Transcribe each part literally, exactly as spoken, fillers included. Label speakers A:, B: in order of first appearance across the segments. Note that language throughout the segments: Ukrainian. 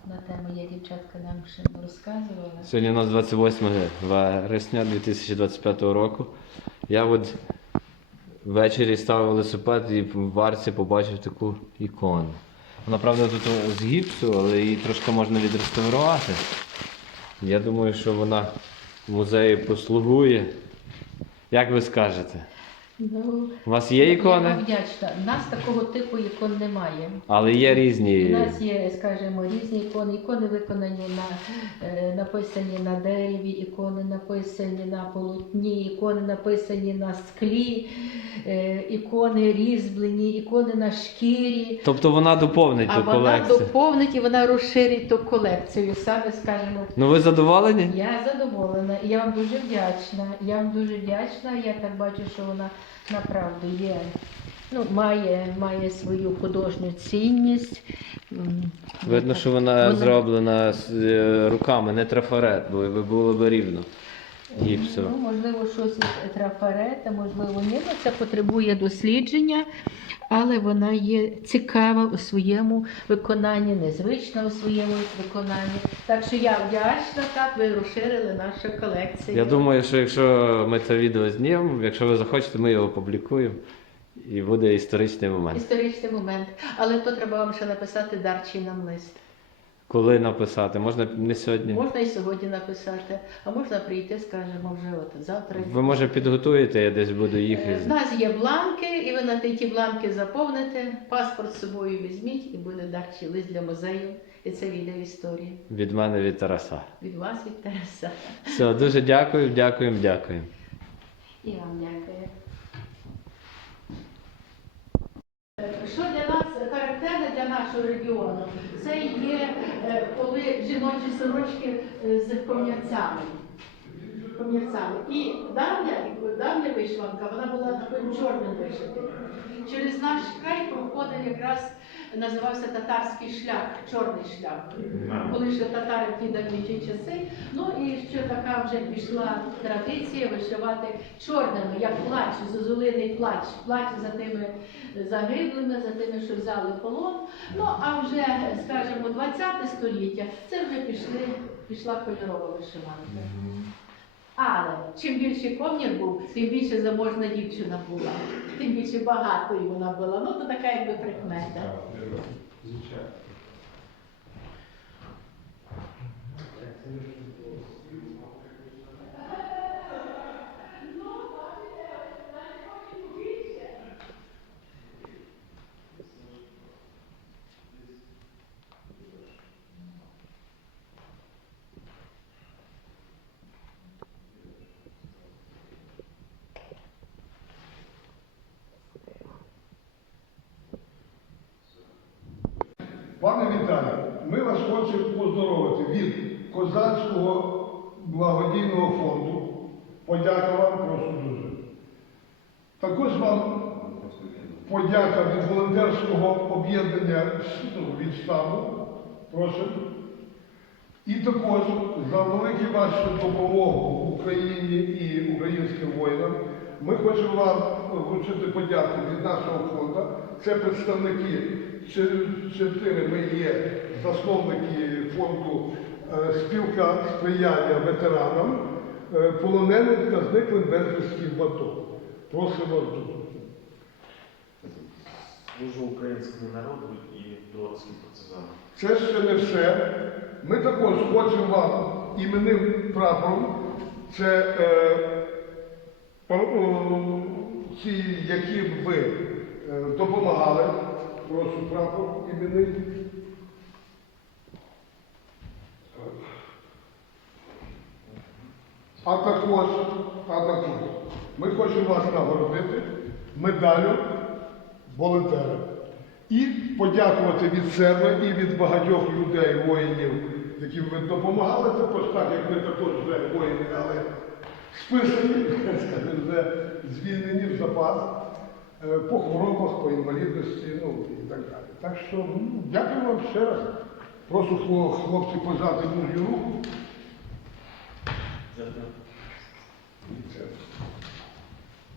A: на тему «Я дівчатка нам ще не розказувала».
B: Сьогодні у нас двадцять восьме вересня дві тисячі двадцять п'ятого року. Я от ввечері ставив велосипед і в варці побачив таку ікону. Вона, правда, тут з гіпсу, але її трошки можна відреставрувати. Я думаю, що вона в музеї послугує. Як ви скажете?
A: Ну,
B: У вас є ікони?
A: Я вам вдячна. У нас такого типу ікон немає.
B: Але є різні.
A: У нас є, скажімо, різні ікони. Ікони виконані на, е, написані на дереві, ікони написані на полотні, ікони написані на склі, е, ікони різьблені, ікони на шкірі.
B: Тобто вона доповнить
A: А
B: ту
A: вона
B: колекцію.
A: доповнить і вона розширить ту колекцію. Саме, скажімо,
B: Ну ви задоволені?
A: я задоволена, і я вам дуже вдячна. Я вам дуже вдячна. Я так бачу, що вона направду є, ну, має, має свою художню цінність. М,
B: Видно,
A: так.
B: що вона зроблена з е, руками, не трафарет, бо би було б рівно. Гіпсово.
A: Ну, можливо, щось із трафарета, можливо, ні. Ну, це потребує дослідження, але вона є цікава у своєму виконанні, незвична у своєму виконанні. Так що я вдячна, так, ви розширили нашу колекцію.
B: Я думаю, що якщо ми це відео знімемо, якщо ви захочете, ми його опублікуємо. І буде історичний момент.
A: Історичний момент. Але то треба вам ще написати дарчий нам лист.
B: Коли написати? Можна не сьогодні?
A: Можна і сьогодні написати, а можна прийти, скажімо, вже от завтра.
B: Ви, може, підготуєте, я десь буду
A: У
B: їхати.
A: нас є бланки, і ви на ті бланки заповните, паспорт з собою візьміть, і буде дарчий лист для музею. І це війде в історію.
B: Від мене, від Тараса.
A: Від вас, від Тараса.
B: Все, дуже дякую, дякуємо, дякуємо.
A: І вам дякую. Що для нас характерне для нашого регіону? Це є, е, коли жіночі сорочки е, з комірцями. комірцями. І давня, давня вишиванка, вона була таким чорним вишитою. Через наш край проходив якраз, називався татарський шлях, чорний шлях. Коли ще татари в ті давніші часи. Ну і ще така вже пішла традиція вишивати чорними, як плач, зозулиний плач, плач за тими загиблими, за тими, що взяли полон. Ну а вже, скажімо, двадцяте століття, це вже пішли, пішла кольорова вишиванка. Але чим більше комір був, тим більше заможна дівчина була, тим більше багатою вона була. Ну, то така якби прикмета.
C: Пане Віталію, ми вас хочемо поздоровити від Козацького благодійного фонду. Подяка вам, прошу дуже. Також вам подяка від волонтерського об'єднання від штабу. Прошу. І також за велику вашу допомогу Україні і українським воїнам ми хочемо вам вручити подяку від нашого фонду. Це представники, чотири ми є засновники фонду «Спілка сприяння ветеранам, полоненим та зниклим безвісті в АТО». Просимо дуже.
D: Служу українському народу і білоруським партизанам.
C: Це ще не все. Ми також хочемо вам іменним прапором, це е, ті, які ви е, допомагали, прошу прапор іменний. А також, а також ми хочемо вас нагородити медаллю волонтера. І подякувати від себе і від багатьох людей, воїнів, яким ви допомагали, також так, як ми також вже воїни, але списані, скажімо, вже звільнені в запас, по хворобах, по інвалідності, ну і так далі. Так що, ну, дякую вам ще раз. Прошу хлопці пожати мужню руку.
D: Дякую.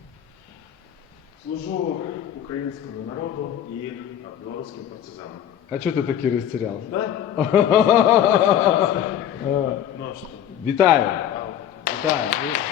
D: Служу українському народу і білоруським партизанам.
C: А чого ти такий розтірявся?
D: Да? Ну а что?
C: Вітаю!
B: Вітаю.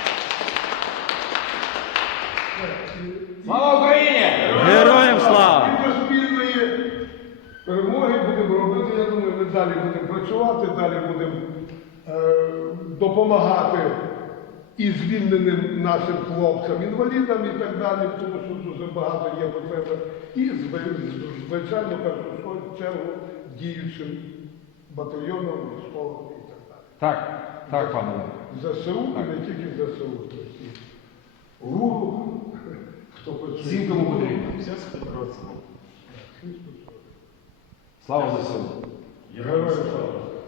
B: Слава Україні! Героям слава!
C: І до спільної перемоги будемо робити, я думаю, ми далі будемо працювати, далі будемо е, допомагати і звільненим нашим хлопцям, інвалідам і так далі, тому що дуже багато є потреби. І, зв- звичайно, в першу чергу, діючим батальйоном, школам і так далі.
E: Так, так, пане.
C: ЗСУ і не тільки ЗСУ. Тобто і ГУРу, хто працює.
E: Всім, кому потрібно.
D: Все спецпроцедура.
E: Слава ЗСУ!
C: Героям слава.